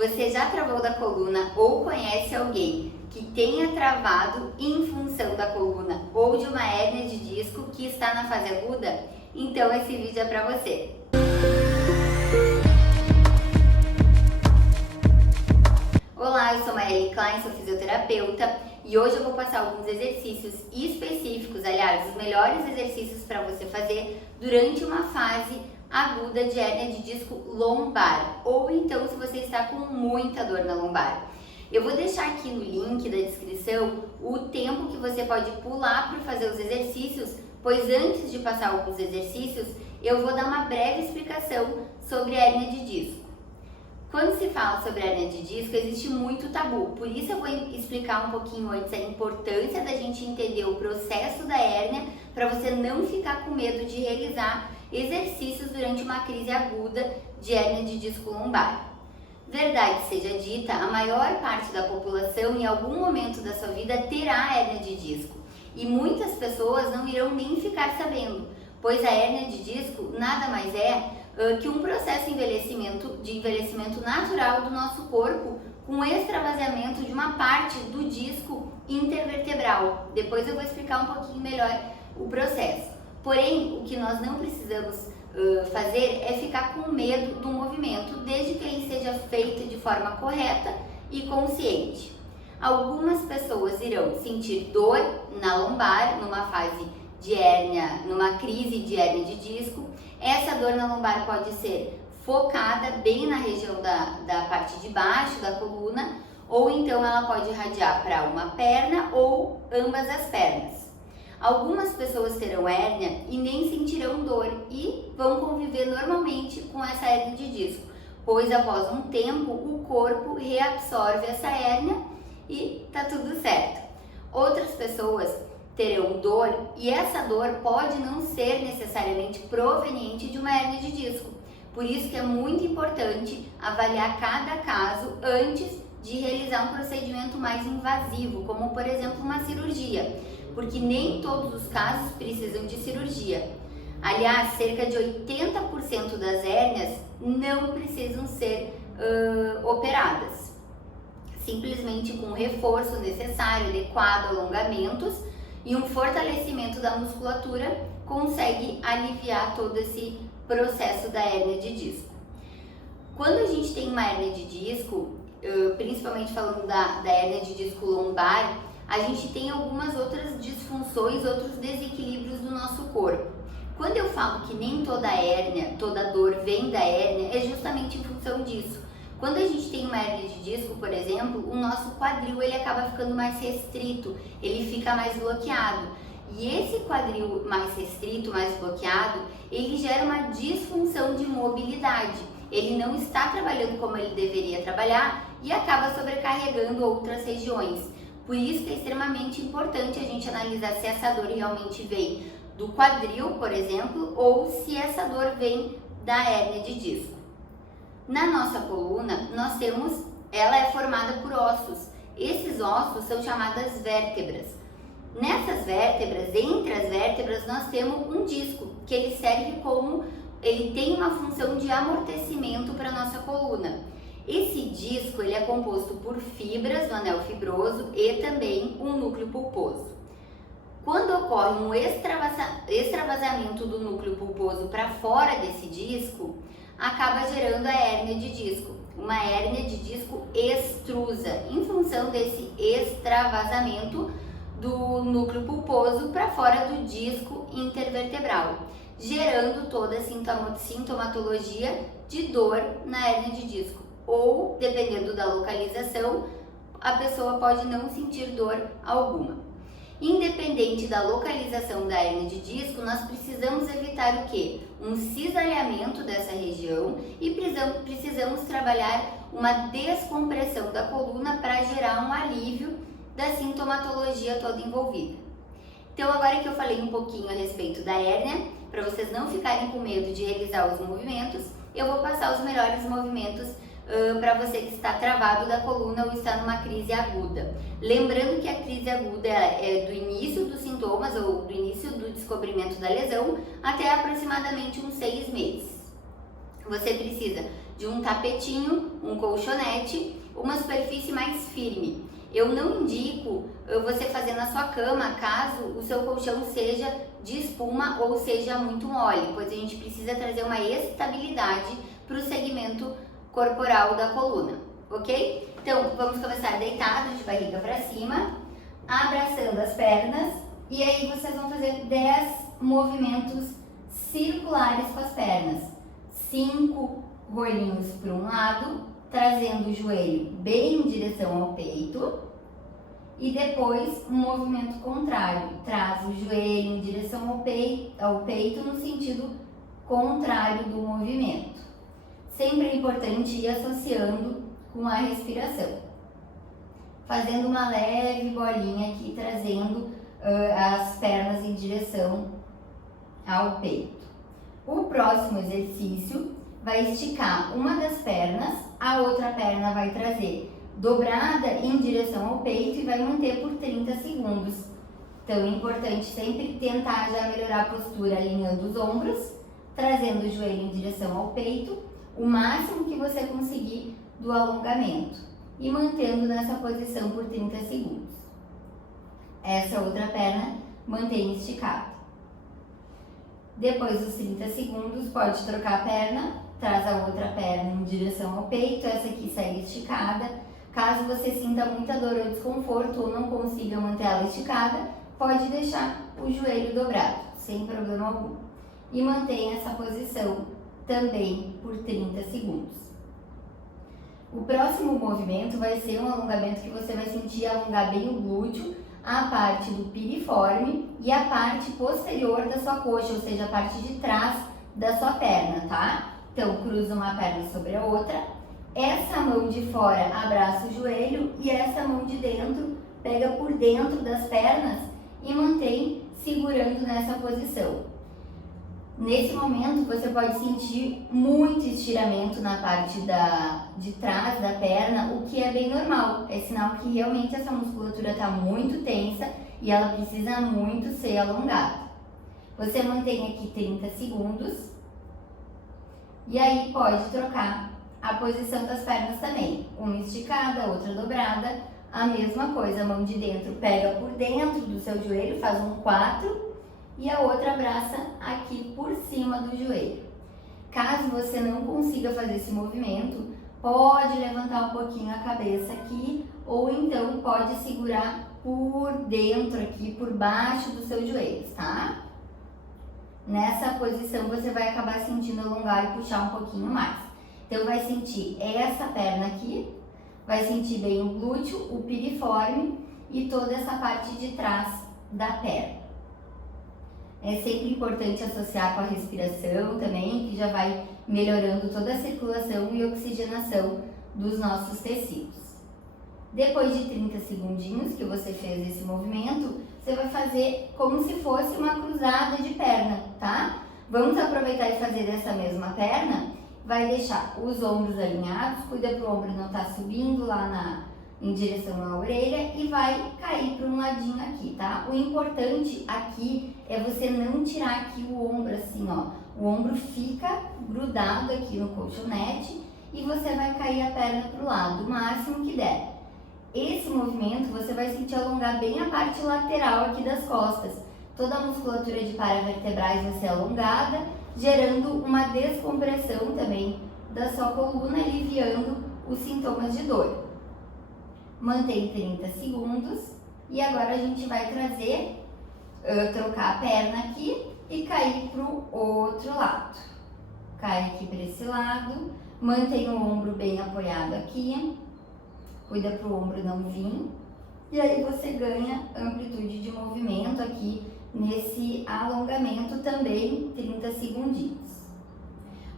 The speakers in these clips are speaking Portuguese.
Você já travou da coluna ou conhece alguém que tenha travado em função da coluna ou de uma hérnia de disco que está na fase aguda? Então esse vídeo é para você. Olá, eu sou Maeli Klein, sou fisioterapeuta e hoje eu vou passar alguns exercícios específicos, aliás, os melhores exercícios para você fazer durante uma fase aguda de hérnia de disco lombar, ou então se você está com muita dor na lombar. Eu vou deixar aqui no link da descrição o tempo que você pode pular para fazer os exercícios, pois antes de passar alguns exercícios, eu vou dar uma breve explicação sobre a hérnia de disco. Quando se fala sobre a hérnia de disco, existe muito tabu, por isso eu vou explicar um pouquinho antes a importância da gente entender o processo da hérnia, para você não ficar com medo de realizar exercícios durante uma crise aguda de hérnia de disco lombar. Verdade seja dita, a maior parte da população em algum momento da sua vida terá hérnia de disco e muitas pessoas não irão nem ficar sabendo, pois a hérnia de disco nada mais é que um processo de envelhecimento natural do nosso corpo com extravasamento de uma parte do disco intervertebral. Depois eu vou explicar um pouquinho melhor o processo. Porém, o que nós não precisamos fazer é ficar com medo do movimento, desde que ele seja feito de forma correta e consciente. Algumas pessoas irão sentir dor na lombar, numa fase de hérnia, numa crise de hérnia de disco. Essa dor na lombar pode ser focada bem na região da parte de baixo da coluna, ou então ela pode irradiar para uma perna ou ambas as pernas. Algumas pessoas terão hérnia e nem sentirão dor e vão conviver normalmente com essa hérnia de disco, pois após um tempo o corpo reabsorve essa hérnia e tá tudo certo. Outras pessoas terão dor e essa dor pode não ser necessariamente proveniente de uma hérnia de disco. Por isso que é muito importante avaliar cada caso antes de realizar um procedimento mais invasivo, como por exemplo uma cirurgia, porque nem todos os casos precisam de cirurgia. Aliás, cerca de 80% das hérnias não precisam ser operadas. Simplesmente com o reforço necessário, adequado, alongamentos e um fortalecimento da musculatura consegue aliviar todo esse processo da hérnia de disco. Quando a gente tem uma hérnia de disco, principalmente falando da hérnia de disco lombar, a gente tem algumas outras disfunções, outros desequilíbrios do nosso corpo. Quando eu falo que nem toda hérnia, toda dor vem da hérnia, é justamente em função disso. Quando a gente tem uma hérnia de disco, por exemplo, o nosso quadril ele acaba ficando mais restrito, ele fica mais bloqueado. E esse quadril mais restrito, mais bloqueado, ele gera uma disfunção de mobilidade. Ele não está trabalhando como ele deveria trabalhar e acaba sobrecarregando outras regiões. Por isso que é extremamente importante a gente analisar se essa dor realmente vem do quadril, por exemplo, ou se essa dor vem da hérnia de disco. Na nossa coluna, ela é formada por ossos. Esses ossos são chamadas vértebras. Nessas vértebras, entre as vértebras, nós temos um disco, que ele tem uma função de amortecimento para a nossa coluna. Esse disco ele é composto por fibras do anel fibroso e também um núcleo pulposo. Quando ocorre um extravasamento do núcleo pulposo para fora desse disco, acaba gerando a hérnia de disco, uma hérnia de disco extrusa, em função desse extravasamento do núcleo pulposo para fora do disco intervertebral, gerando toda a sintomatologia de dor na hérnia de disco. Ou, dependendo da localização, a pessoa pode não sentir dor alguma. Independente da localização da hérnia de disco, nós precisamos evitar o quê? Um cisalhamento dessa região e precisamos trabalhar uma descompressão da coluna para gerar um alívio da sintomatologia toda envolvida. Então, agora que eu falei um pouquinho a respeito da hérnia, para vocês não ficarem com medo de realizar os movimentos, eu vou passar os melhores movimentos para você que está travado da coluna ou está numa crise aguda. Lembrando que a crise aguda é do início dos sintomas ou do início do descobrimento da lesão até aproximadamente uns 6 meses. Você precisa de um tapetinho, um colchonete, uma superfície mais firme. Eu não indico você fazer na sua cama caso o seu colchão seja de espuma ou seja muito mole, pois a gente precisa trazer uma estabilidade para o segmento corporal da coluna, ok? Então, vamos começar deitado, de barriga para cima, abraçando as pernas, e aí vocês vão fazer 10 movimentos circulares com as pernas. 5 rolinhos para um lado, trazendo o joelho bem em direção ao peito, e depois um movimento contrário, traz o joelho em direção ao peito no sentido contrário do movimento. Sempre é importante ir associando com a respiração, fazendo uma leve bolinha aqui, trazendo as pernas em direção ao peito. O próximo exercício vai esticar uma das pernas, a outra perna vai trazer dobrada em direção ao peito e vai manter por 30 segundos. Então é importante sempre tentar já melhorar a postura alinhando os ombros, trazendo o joelho em direção ao peito, o máximo que você conseguir do alongamento e mantendo nessa posição por 30 segundos. Essa outra perna mantém esticada. Depois dos 30 segundos, pode trocar a perna, traz a outra perna em direção ao peito, essa aqui segue esticada. Caso você sinta muita dor ou desconforto ou não consiga manter ela esticada, pode deixar o joelho dobrado, sem problema algum. E mantenha essa posição também por 30 segundos. O próximo movimento vai ser um alongamento que você vai sentir alongar bem o glúteo, a parte do piriforme e a parte posterior da sua coxa, ou seja, a parte de trás da sua perna, tá? Então, cruza uma perna sobre a outra. Essa mão de fora abraça o joelho e essa mão de dentro pega por dentro das pernas e mantém segurando nessa posição. Nesse momento você pode sentir muito estiramento na parte de trás da perna, o que é bem normal, é sinal que realmente essa musculatura está muito tensa e ela precisa muito ser alongada. Você mantém aqui 30 segundos e aí pode trocar a posição das pernas também, uma esticada, outra dobrada, a mesma coisa, a mão de dentro pega por dentro do seu joelho, faz um 4 e a outra abraça aqui por cima do joelho. Caso você não consiga fazer esse movimento, pode levantar um pouquinho a cabeça aqui ou então pode segurar por dentro aqui, por baixo dos seus joelhos, tá? Nessa posição você vai acabar sentindo alongar e puxar um pouquinho mais. Então, vai sentir essa perna aqui, vai sentir bem o glúteo, o piriforme e toda essa parte de trás da perna. É sempre importante associar com a respiração também, que já vai melhorando toda a circulação e oxigenação dos nossos tecidos. Depois de 30 segundinhos que você fez esse movimento, você vai fazer como se fosse uma cruzada de perna, tá? Vamos aproveitar e fazer dessa mesma perna. Vai deixar os ombros alinhados, cuida para o ombro não estar subindo lá em direção à orelha e vai cair para um ladinho aqui, tá? O importante aqui é você não tirar aqui o ombro assim, ó. O ombro fica grudado aqui no colchonete e você vai cair a perna para o lado, o máximo que der. Esse movimento você vai sentir alongar bem a parte lateral aqui das costas. Toda a musculatura de paravertebrais vai ser alongada, gerando uma descompressão também da sua coluna, aliviando os sintomas de dor. Mantém 30 segundos e agora a gente vai trazer, trocar a perna aqui e cair para o outro lado. Cai aqui para esse lado, mantém o ombro bem apoiado aqui, cuida para o ombro não vir e aí você ganha amplitude de movimento aqui nesse alongamento também 30 segundinhos.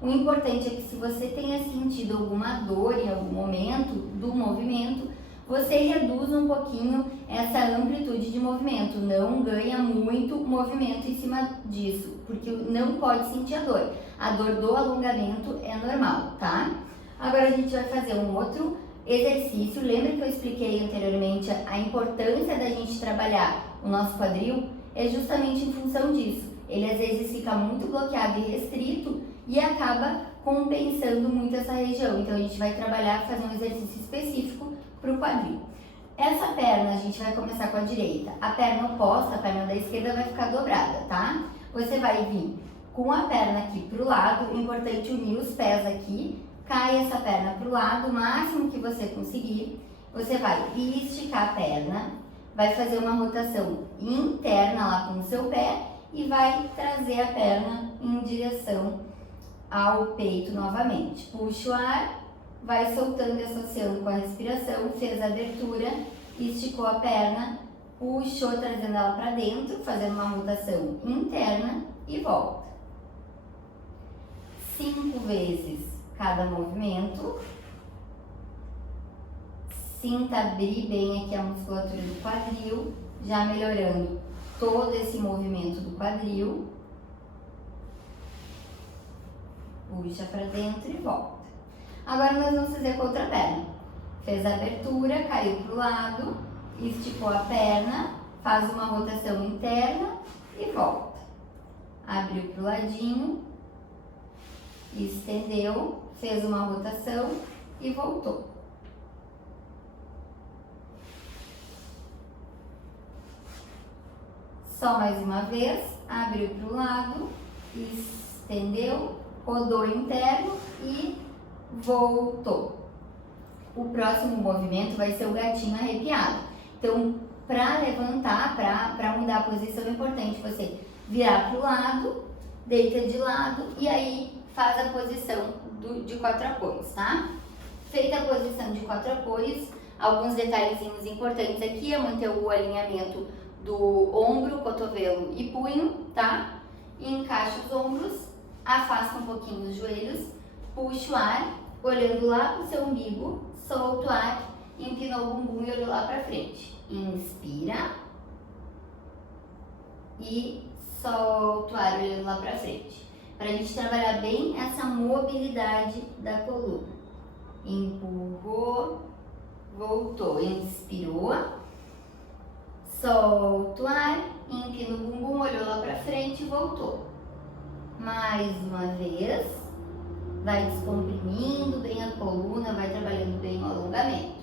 O importante é que se você tenha sentido alguma dor em algum momento do movimento, você reduz um pouquinho essa amplitude de movimento, não ganha muito movimento em cima disso, porque não pode sentir a dor. A dor do alongamento é normal, tá? Agora a gente vai fazer um outro exercício. Lembra que eu expliquei anteriormente a importância da gente trabalhar o nosso quadril? É justamente em função disso. Ele às vezes fica muito bloqueado e restrito e acaba compensando muito essa região. Então a gente vai trabalhar, fazer um exercício específico para o quadril. Essa perna a gente vai começar com a direita. A perna oposta, a perna da esquerda, vai ficar dobrada, tá? Você vai vir com a perna aqui pro lado, importante unir os pés aqui, cai essa perna pro lado, o máximo que você conseguir. Você vai esticar a perna, vai fazer uma rotação interna lá com o seu pé e vai trazer a perna em direção ao peito novamente. Puxa o ar, vai soltando e associando com a respiração, fez a abertura, esticou a perna, puxou, trazendo ela para dentro, fazendo uma rotação interna e volta. 5 vezes cada movimento. Sinta abrir bem aqui a musculatura do quadril, já melhorando todo esse movimento do quadril. Puxa para dentro e volta. Agora nós vamos fazer com a outra perna. Fez a abertura, caiu para o lado, esticou a perna, faz uma rotação interna e volta. Abriu para o ladinho, estendeu, fez uma rotação e voltou. Só mais uma vez, abriu para o lado, estendeu, rodou interno e voltou. O próximo movimento vai ser o gatinho arrepiado. Então, para levantar, para mudar a posição, é importante você virar para o lado, deita de lado e aí faz a posição de 4 apoios, tá? Feita a posição de 4 apoios, alguns detalhezinhos importantes aqui é manter o alinhamento do ombro, cotovelo e punho, tá? E encaixa os ombros, afasta um pouquinho os joelhos, puxa o ar, olhando lá pro seu umbigo, solta o ar, empinou o bumbum e olhou lá pra frente. Inspira e solta o ar olhando lá pra frente. Pra gente trabalhar bem essa mobilidade da coluna. Empurrou, voltou, inspirou, solta o ar, empina o bumbum, olhou lá pra frente e voltou. Mais uma vez, vai descomprimindo bem a coluna, vai trabalhando bem o alongamento.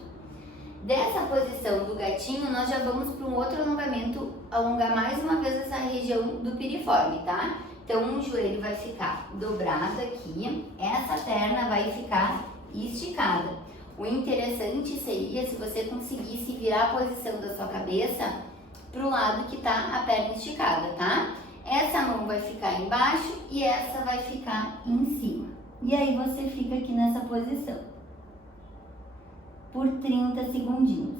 Dessa posição do gatinho, nós já vamos para um outro alongamento, alongar mais uma vez essa região do piriforme, tá? Então, um joelho vai ficar dobrado aqui, essa perna vai ficar esticada. O interessante seria se você conseguisse virar a posição da sua cabeça para o lado que tá a perna esticada, tá? Essa mão vai ficar embaixo e essa vai ficar em cima. E aí você fica aqui nessa posição por 30 segundinhos.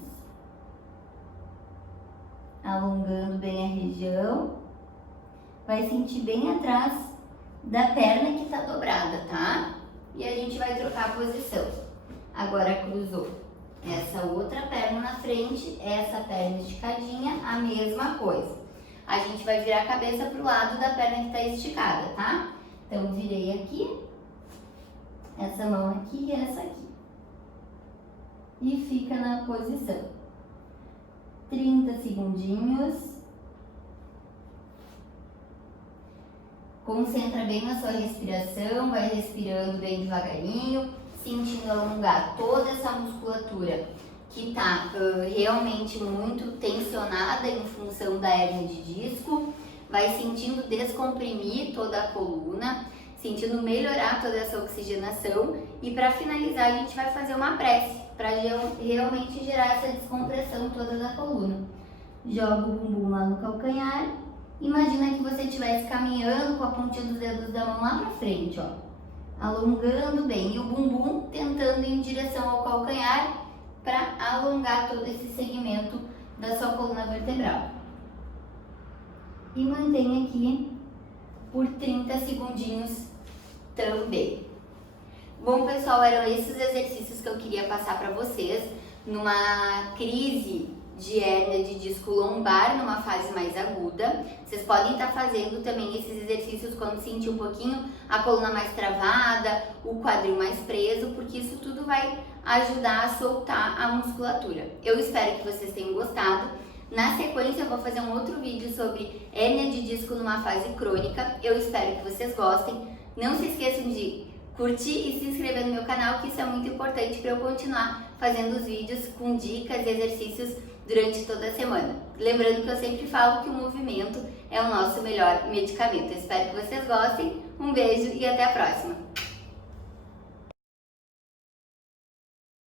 Alongando bem a região. Vai sentir bem atrás da perna que tá dobrada, tá? E a gente vai trocar a posição. Agora cruzou essa outra perna na frente, essa perna esticadinha, a mesma coisa. A gente vai virar a cabeça pro lado da perna que tá esticada, tá? Então, virei aqui, essa mão aqui e essa aqui. E fica na posição. 30 segundinhos. Concentra bem na sua respiração, vai respirando bem devagarinho, sentindo alongar toda essa musculatura que está realmente muito tensionada em função da hérnia de disco. Vai sentindo descomprimir toda a coluna, sentindo melhorar toda essa oxigenação. E para finalizar, a gente vai fazer uma prece para realmente gerar essa descompressão toda da coluna. Joga o bumbum lá no calcanhar. Imagina que você estivesse caminhando com a pontinha dos dedos da mão lá para frente, ó. Alongando bem. E o bumbum tentando ir em direção ao calcanhar para alongar todo esse segmento da sua coluna vertebral. E mantenha aqui por 30 segundinhos também. Bom, pessoal, eram esses exercícios que eu queria passar para vocês numa crise de hérnia de disco lombar, numa fase mais aguda. Vocês podem estar fazendo também esses exercícios quando sentir um pouquinho a coluna mais travada, o quadril mais preso, porque isso tudo vai ajudar a soltar a musculatura. Eu espero que vocês tenham gostado. Na sequência eu vou fazer um outro vídeo sobre hérnia de disco numa fase crônica. Eu espero que vocês gostem. Não se esqueçam de curtir e se inscrever no meu canal, que isso é muito importante para eu continuar fazendo os vídeos com dicas e exercícios durante toda a semana. Lembrando que eu sempre falo que o movimento é o nosso melhor medicamento. Eu espero que vocês gostem, um beijo e até a próxima!